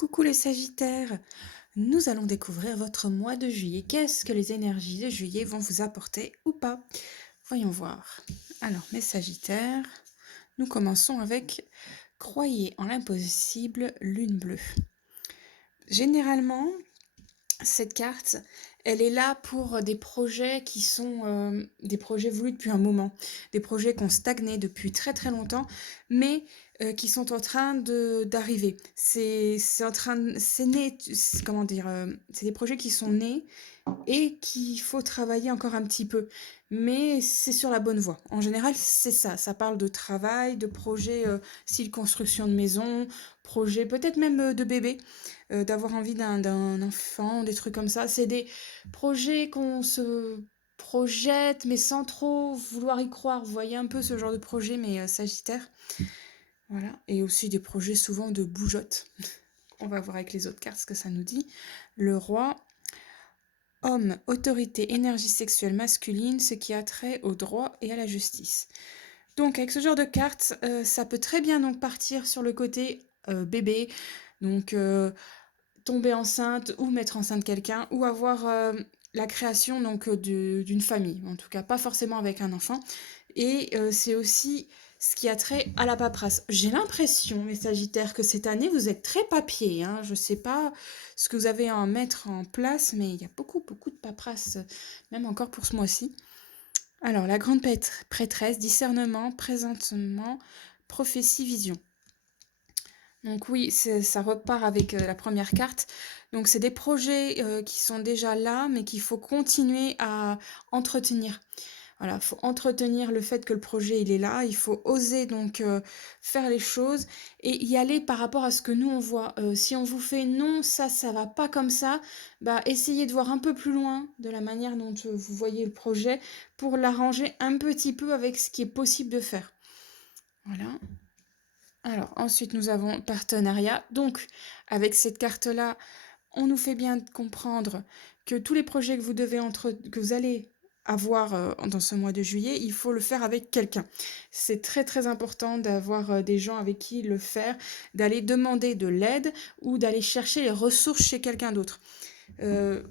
Coucou les Sagittaires, nous allons découvrir votre mois de juillet. Qu'est-ce que les énergies de juillet vont vous apporter ou pas? Voyons voir. Alors, mes Sagittaires, nous commençons avec Croyez en l'impossible, lune bleue. Généralement, cette carte, elle est là pour des projets qui sont des projets voulus depuis un moment, des projets qui ont stagné depuis très très longtemps, mais qui sont en train d'arriver. C'est en train, c'est né, comment dire, c'est des projets qui sont nés et qu'il faut travailler encore un petit peu. Mais c'est sur la bonne voie. En général, c'est ça. Ça parle de travail, de projets, style construction de maison, projet peut-être même de bébé, d'avoir envie d'un enfant, des trucs comme ça. C'est des projets qu'on se projette, mais sans trop vouloir y croire. Vous voyez un peu ce genre de projet, mais Sagittaire. Voilà. Et aussi des projets souvent de bougeotte. On va voir avec les autres cartes ce que ça nous dit. Le roi, homme, autorité, énergie sexuelle masculine, ce qui a trait au droit et à la justice. Donc avec ce genre de carte, ça peut très bien donc partir sur le côté bébé, donc tomber enceinte ou mettre enceinte quelqu'un, ou avoir la création donc d'une famille, en tout cas pas forcément avec un enfant. Et c'est aussi ce qui a trait à la paperasse. J'ai l'impression, mes Sagittaires, que cette année, vous êtes très papier, hein. Je ne sais pas ce que vous avez à en mettre en place, mais il y a beaucoup, beaucoup de paperasse, même encore pour ce mois-ci. Alors, la grande prêtresse, discernement, présentement, prophétie, vision. Donc oui, ça repart avec la première carte. Donc c'est des projets qui sont déjà là, mais qu'il faut continuer à entretenir. Voilà, il faut entretenir le fait que le projet il est là, il faut oser donc faire les choses et y aller par rapport à ce que nous on voit. Si on vous fait non, ça va pas comme ça, bah essayez de voir un peu plus loin de la manière dont vous voyez le projet pour l'arranger un petit peu avec ce qui est possible de faire. Voilà. Alors ensuite nous avons partenariat. Donc avec cette carte-là, on nous fait bien comprendre que tous les projets que vous allez avoir dans ce mois de juillet, il faut le faire avec quelqu'un. C'est très très important d'avoir des gens avec qui le faire, d'aller demander de l'aide ou d'aller chercher les ressources chez quelqu'un d'autre.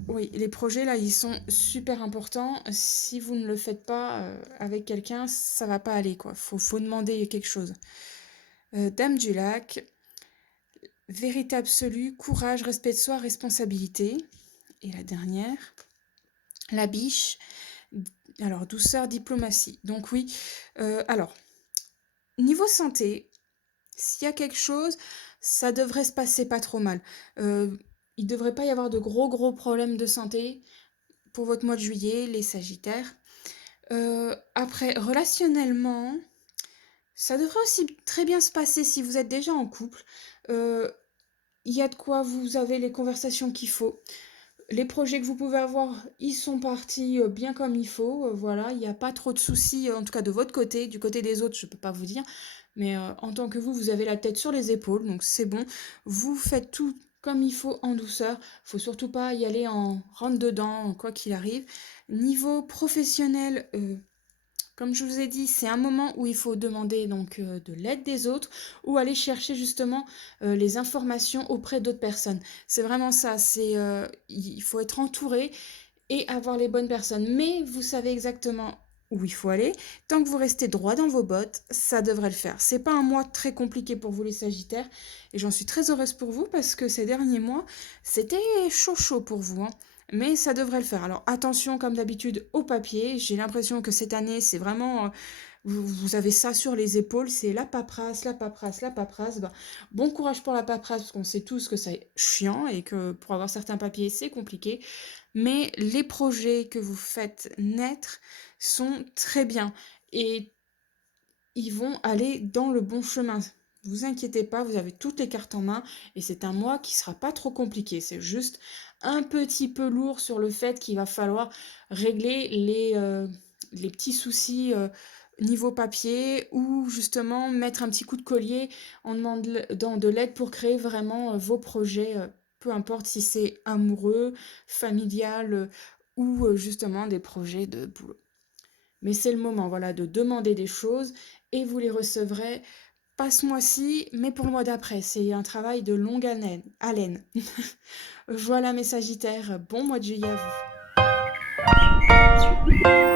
Oui, les projets là, ils sont super importants. Si vous ne le faites pas avec quelqu'un, ça va pas aller quoi. Faut demander quelque chose. Dame du lac, vérité absolue, courage, respect de soi, responsabilité. Et la dernière, la biche, alors douceur, diplomatie. Donc oui, alors, niveau santé, s'il y a quelque chose, ça devrait se passer pas trop mal. Il ne devrait pas y avoir de gros problèmes de santé pour votre mois de juillet, les Sagittaires. Après, relationnellement, ça devrait aussi très bien se passer si vous êtes déjà en couple. Euh, Il y a de quoi, vous avez les conversations qu'il faut. Les projets que vous pouvez avoir, ils sont partis bien comme il faut. Voilà, il n'y a pas trop de soucis, en tout cas de votre côté. Du côté des autres, je ne peux pas vous dire. Mais en tant que vous avez la tête sur les épaules, donc c'est bon. Vous faites tout comme il faut en douceur. Faut surtout pas y aller en rentre dedans, quoi qu'il arrive. Niveau professionnel, comme je vous ai dit, c'est un moment où il faut demander donc de l'aide des autres ou aller chercher justement les informations auprès d'autres personnes. C'est vraiment ça, il faut être entouré et avoir les bonnes personnes. Mais vous savez exactement où il faut aller. Tant que vous restez droit dans vos bottes, ça devrait le faire. C'est pas un mois très compliqué pour vous les Sagittaires et j'en suis très heureuse pour vous parce que ces derniers mois, c'était chaud pour vous, hein. Mais ça devrait le faire. Alors attention, comme d'habitude, au papier. J'ai l'impression que cette année, c'est vraiment... vous avez ça sur les épaules, c'est la paperasse, la paperasse, la paperasse. Bah, bon courage pour la paperasse, parce qu'on sait tous que c'est chiant et que pour avoir certains papiers, c'est compliqué. Mais les projets que vous faites naître sont très bien et ils vont aller dans le bon chemin. Vous inquiétez pas, vous avez toutes les cartes en main et c'est un mois qui sera pas trop compliqué. C'est juste un petit peu lourd sur le fait qu'il va falloir régler les petits soucis niveau papier ou justement mettre un petit coup de collier en demandant de l'aide pour créer vraiment vos projets, peu importe si c'est amoureux, familial ou justement des projets de boulot. Mais c'est le moment, voilà, de demander des choses et vous les recevrez pas ce mois-ci, mais pour le mois d'après. C'est un travail de longue haleine. Voilà mes Sagittaires, bon mois de juillet à vous.